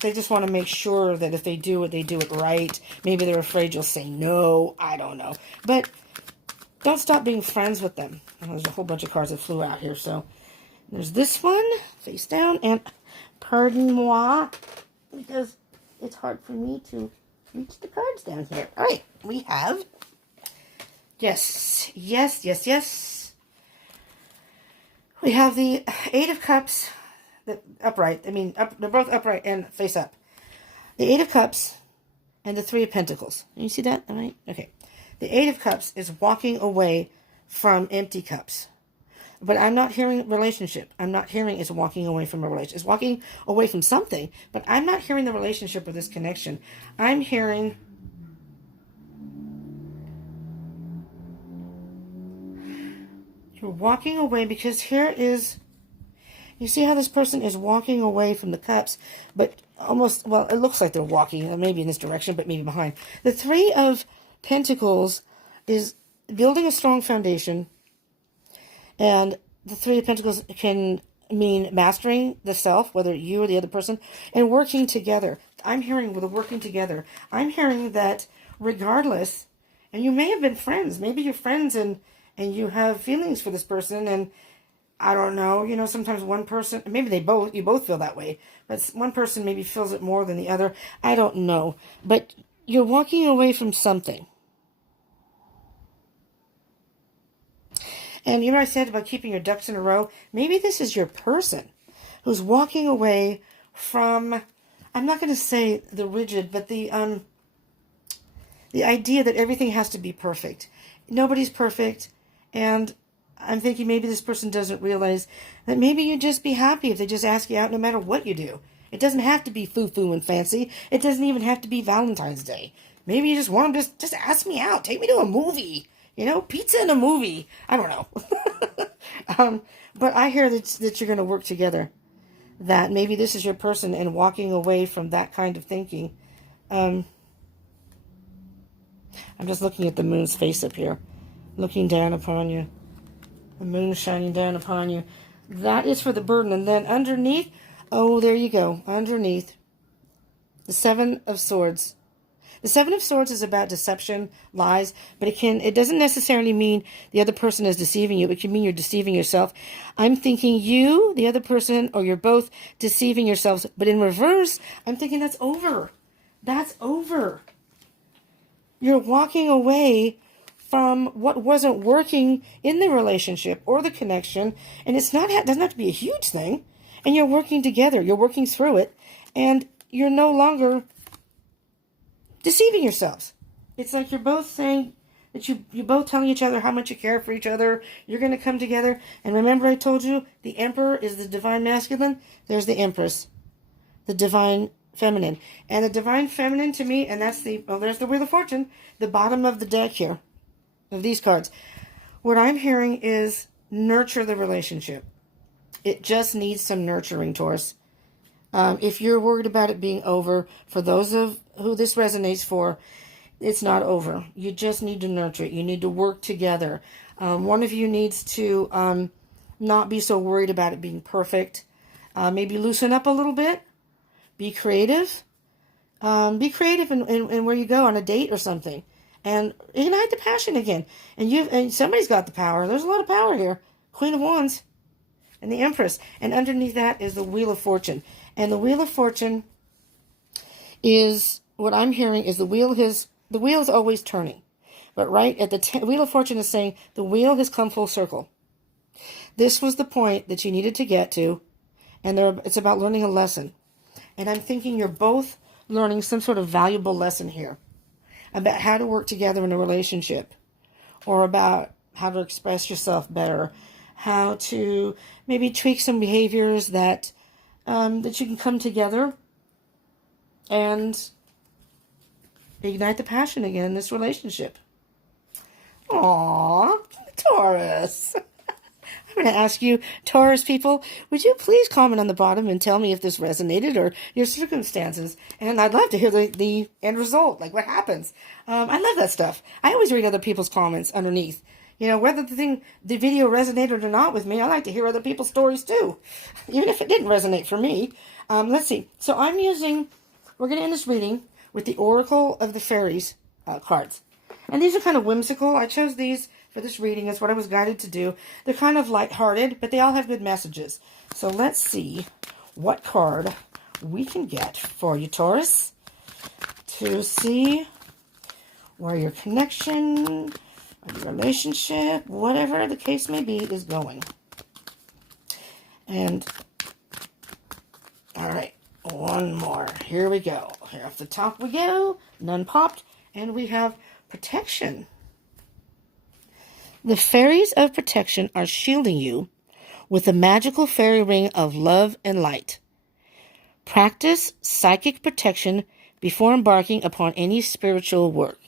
They just want to make sure that if they do it, they do it right. Maybe they're afraid you'll say no. I don't know. But don't stop being friends with them. And there's a whole bunch of cards that flew out here. So there's this one, face down, and pardon moi, because it's hard for me to reach the cards down here. All right, we have, yes. We have the Eight of Cups, upright. I mean, they're both upright and face up. The Eight of Cups and the Three of Pentacles. You see that? All right? Okay. The Eight of Cups is walking away from empty cups. But I'm not hearing relationship. I'm not hearing it's walking away from a relationship. It's walking away from something, but I'm not hearing the relationship or this connection. I'm hearing you're walking away because here is, you see how this person is walking away from the cups, but almost, well, it looks like they're walking, maybe in this direction, but maybe behind. The Three of Pentacles is building a strong foundation, and the Three of Pentacles can mean mastering the self, whether you or the other person, and working together. I'm hearing with the working together. I'm hearing that regardless, and you may have been friends, maybe you're friends and you have feelings for this person, and I don't know, you know, sometimes one person, maybe you both feel that way, but one person maybe feels it more than the other. I don't know, but you're walking away from something. And you know what I said about keeping your ducks in a row? Maybe this is your person who's walking away from, I'm not going to say the rigid, but the idea that everything has to be perfect. Nobody's perfect. And I'm thinking maybe this person doesn't realize that maybe you'd just be happy if they just ask you out no matter what you do. It doesn't have to be foo-foo and fancy. It doesn't even have to be Valentine's Day. Maybe you just want them to just ask me out. Take me to a movie. Pizza and a movie. I don't know. But I hear that you're going to work together. That maybe this is your person, and walking away from that kind of thinking. I'm just looking at the moon's face up here. Looking down upon you. The moon shining down upon you. That is for the burden. And then underneath, oh, there you go. Underneath, the Seven of Swords. The Seven of Swords is about deception, lies, but it doesn't necessarily mean the other person is deceiving you. It can mean you're deceiving yourself. I'm thinking you, the other person, or you're both deceiving yourselves. But in reverse, I'm thinking that's over. That's over. You're walking away from what wasn't working in the relationship or the connection, and it doesn't have to be a huge thing. And you're working together. You're working through it, and you're no longer deceiving yourselves. It's like you're both saying that you're both telling each other how much you care for each other. You're going to come together. And remember, I told you the Emperor is the divine masculine. There's the Empress, the divine feminine. And the divine feminine to me, and there's the Wheel of Fortune, the bottom of the deck here, of these cards. What I'm hearing is nurture the relationship. It just needs some nurturing, Taurus. If you're worried about it being over, for those of who this resonates for, it's not over. You just need to nurture it. You need to work together. One of you needs to not be so worried about it being perfect. Maybe loosen up a little bit. Be creative. Be creative in where you go on a date or something. And ignite the passion again. And somebody's got the power. There's a lot of power here. Queen of Wands. And the Empress. And underneath that is the Wheel of Fortune. And the Wheel of Fortune is, what I'm hearing is the wheel is always turning. But right at the Wheel of Fortune is saying the wheel has come full circle. This was the point that you needed to get to. And it's about learning a lesson. And I'm thinking you're both learning some sort of valuable lesson here. About how to work together in a relationship. Or about how to express yourself better. How to maybe tweak some behaviors that you can come together and ignite the passion again in this relationship. Aww, Taurus. I'm going to ask you, Taurus people, would you please comment on the bottom and tell me if this resonated or your circumstances? And I'd love to hear the end result, like what happens. I love that stuff. I always read other people's comments underneath. Whether the video resonated or not with me, I like to hear other people's stories too. Even if it didn't resonate for me. Let's see. So we're going to end this reading with the Oracle of the Fairies cards. And these are kind of whimsical. I chose these for this reading. It's what I was guided to do. They're kind of lighthearted, but they all have good messages. So let's see what card we can get for you, Taurus, to see where your connection, your relationship, whatever the case may be, is going. And, all right, one more. Here we go. Here off the top we go. None popped. And we have protection. The fairies of protection are shielding you with a magical fairy ring of love and light. Practice psychic protection before embarking upon any spiritual work.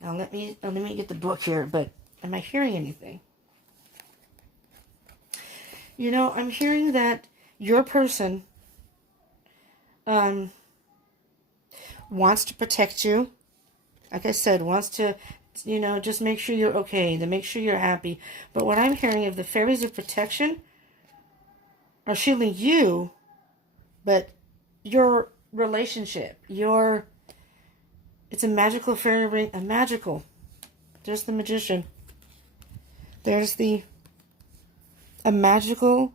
Now let me get the book here, but am I hearing anything? I'm hearing that your person wants to protect you. Like I said, wants to, just make sure you're okay, to make sure you're happy. But what I'm hearing of the fairies of protection are shielding you, but your relationship, it's a magical fairy ring, there's the magician. There's a magical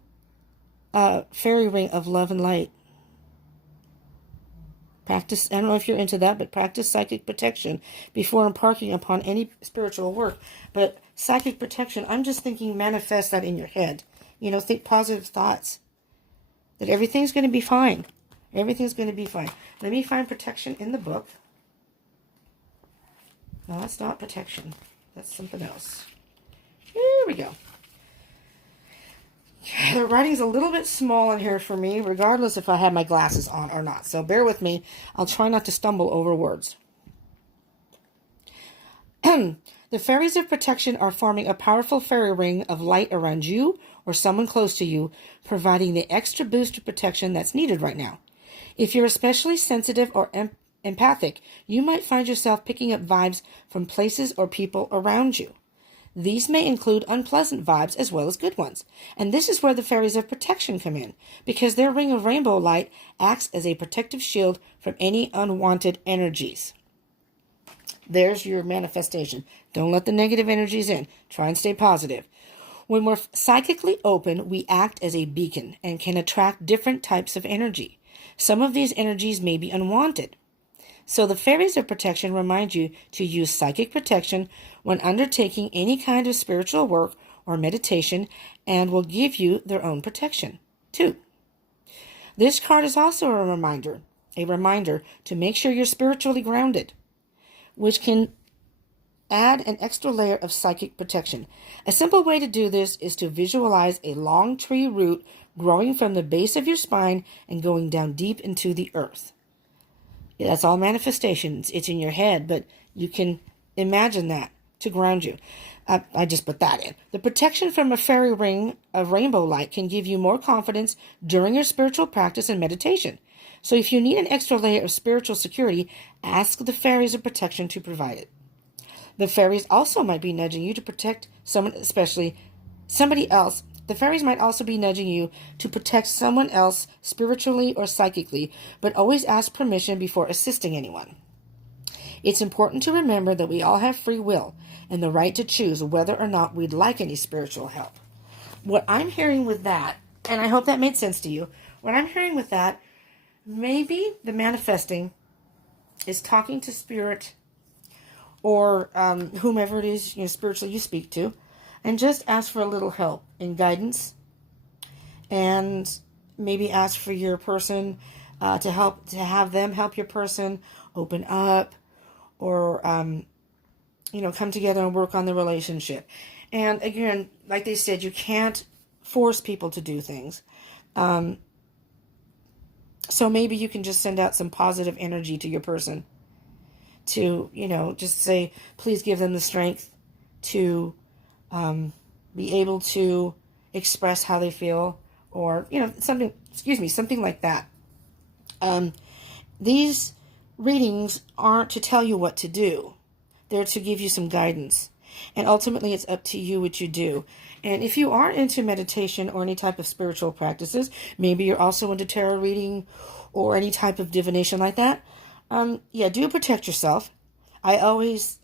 fairy ring of love and light. Practice, I don't know if you're into that, but practice psychic protection before embarking upon any spiritual work. But psychic protection, I'm just thinking manifest that in your head. Think positive thoughts. That everything's going to be fine. Everything's going to be fine. Let me find protection in the book. No, that's not protection. That's something else. Here we go. The writing's a little bit small in here for me, regardless if I have my glasses on or not. So bear with me. I'll try not to stumble over words. The fairies of protection are forming a powerful fairy ring of light around you or someone close to you, providing the extra boost of protection that's needed right now. If you're especially sensitive or empathic, you might find yourself picking up vibes from places or people around you. These may include unpleasant vibes as well as good ones. And this is where the fairies of protection come in, because their ring of rainbow light acts as a protective shield from any unwanted energies. There's your manifestation. Don't let the negative energies in. Try and stay positive. When we're psychically open, we act as a beacon and can attract different types of energy. Some of these energies may be unwanted. So the fairies of protection remind you to use psychic protection when undertaking any kind of spiritual work or meditation, and will give you their own protection, too. This card is also a reminder to make sure you're spiritually grounded, which can add an extra layer of psychic protection. A simple way to do this is to visualize a long tree root growing from the base of your spine and going down deep into the earth. That's all manifestations. It's in your head, but you can imagine that to ground you. I just put that in. The protection from a fairy ring of rainbow light can give you more confidence during your spiritual practice and meditation. So if you need an extra layer of spiritual security, ask the fairies of protection to provide it. The fairies also might be nudging you to protect someone, especially somebody else. The fairies might also be nudging you to protect someone else spiritually or psychically, but always ask permission before assisting anyone. It's important to remember that we all have free will and the right to choose whether or not we'd like any spiritual help. What I'm hearing with that, and I hope that made sense to you, what I'm hearing with that, maybe the manifesting is talking to spirit or whomever it is spiritually you speak to, and just ask for a little help and guidance, and maybe ask for your person to have them help your person open up, or come together and work on the relationship. And again, like they said, you can't force people to do things. So maybe you can just send out some positive energy to your person to, just say, please give them the strength to be able to express how they feel, or, something like that. These readings aren't to tell you what to do. They're to give you some guidance. And ultimately, it's up to you what you do. And if you are into meditation or any type of spiritual practices, maybe you're also into tarot reading or any type of divination like that, do protect yourself. I always,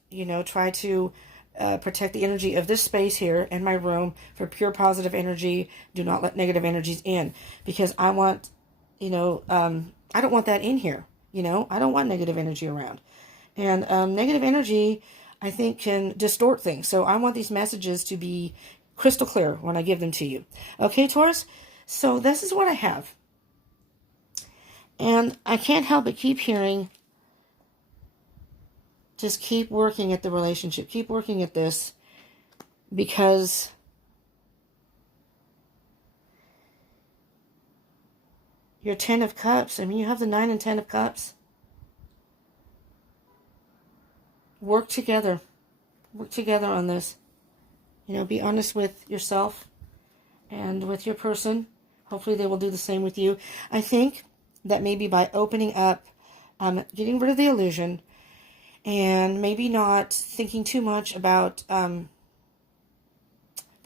try to protect the energy of this space here in my room for pure positive energy. Do not let negative energies in, because I want, I don't want that in here. I don't want negative energy around. And negative energy, I think, can distort things. So I want these messages to be crystal clear when I give them to you. Okay, Taurus? So this is what I have. And I can't help but keep hearing, just keep working at the relationship. Keep working at this, because your 10 of Cups, you have the 9 and 10 of Cups. Work together. Work together on this. Be honest with yourself and with your person. Hopefully they will do the same with you. I think that maybe by opening up, getting rid of the illusion, and maybe not thinking too much about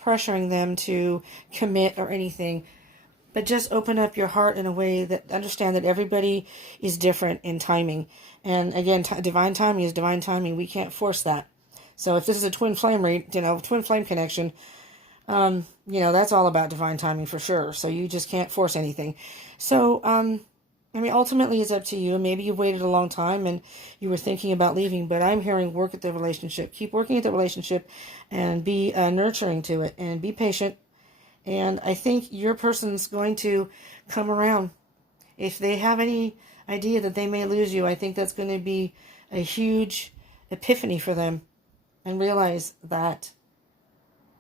pressuring them to commit or anything, but just open up your heart in a way that understand that everybody is different in timing. And again, divine timing is divine timing. We can't force that. So if this is a twin flame twin flame connection, that's all about divine timing for sure. So you just can't force anything. So, ultimately it's up to you. Maybe you waited a long time and you were thinking about leaving, but I'm hearing work at the relationship. Keep working at the relationship and be nurturing to it, and be patient. And I think your person's going to come around. If they have any idea that they may lose you, I think that's going to be a huge epiphany for them, and realize that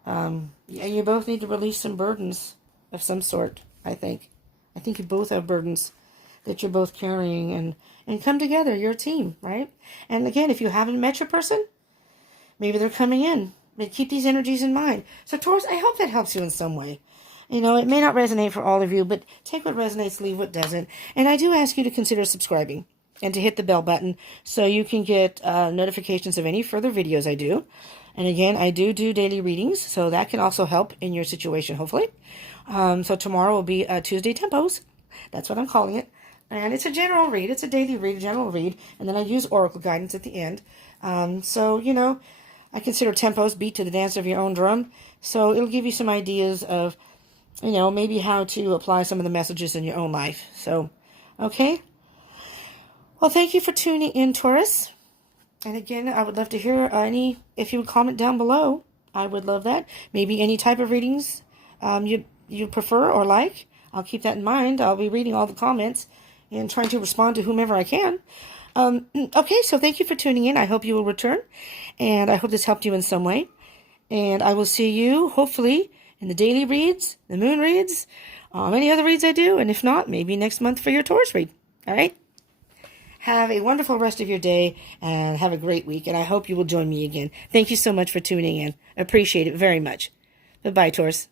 you both need to release some burdens of some sort, I think. I think you both have burdens that you're both carrying, and come together. You're a team, right? And again, if you haven't met your person, Maybe they're coming in. But keep these energies in mind. So Taurus, I hope that helps you in some way. You know, it may not resonate for all of you, but take what resonates, leave what doesn't. And I do ask you to consider subscribing and to hit the bell button so you can get notifications of any further videos I do. And again, I do daily readings, so that can also help in your situation, hopefully. So tomorrow will be Tuesday Tempos. That's what I'm calling it. And it's a general read. It's a daily read, a general read. And then I use oracle guidance at the end. So, you know, I consider tempos beat to the dance of your own drum. So it'll give you some ideas of, you know, maybe how to apply some of the messages in your own life. So, okay. Well, thank you for tuning in, Taurus. And again, I would love to hear if you would comment down below. I would love that. Maybe any type of readings you prefer or like. I'll keep that in mind. I'll be reading all the comments and trying to respond to whomever I can. Okay, so thank you for tuning in. I hope you will return. And I hope this helped you in some way. And I will see you, hopefully, in the daily reads, the moon reads, any other reads I do. And if not, maybe next month for your Taurus read. All right? Have a wonderful rest of your day and have a great week. And I hope you will join me again. Thank you so much for tuning in. Appreciate it very much. Bye-bye, Taurus.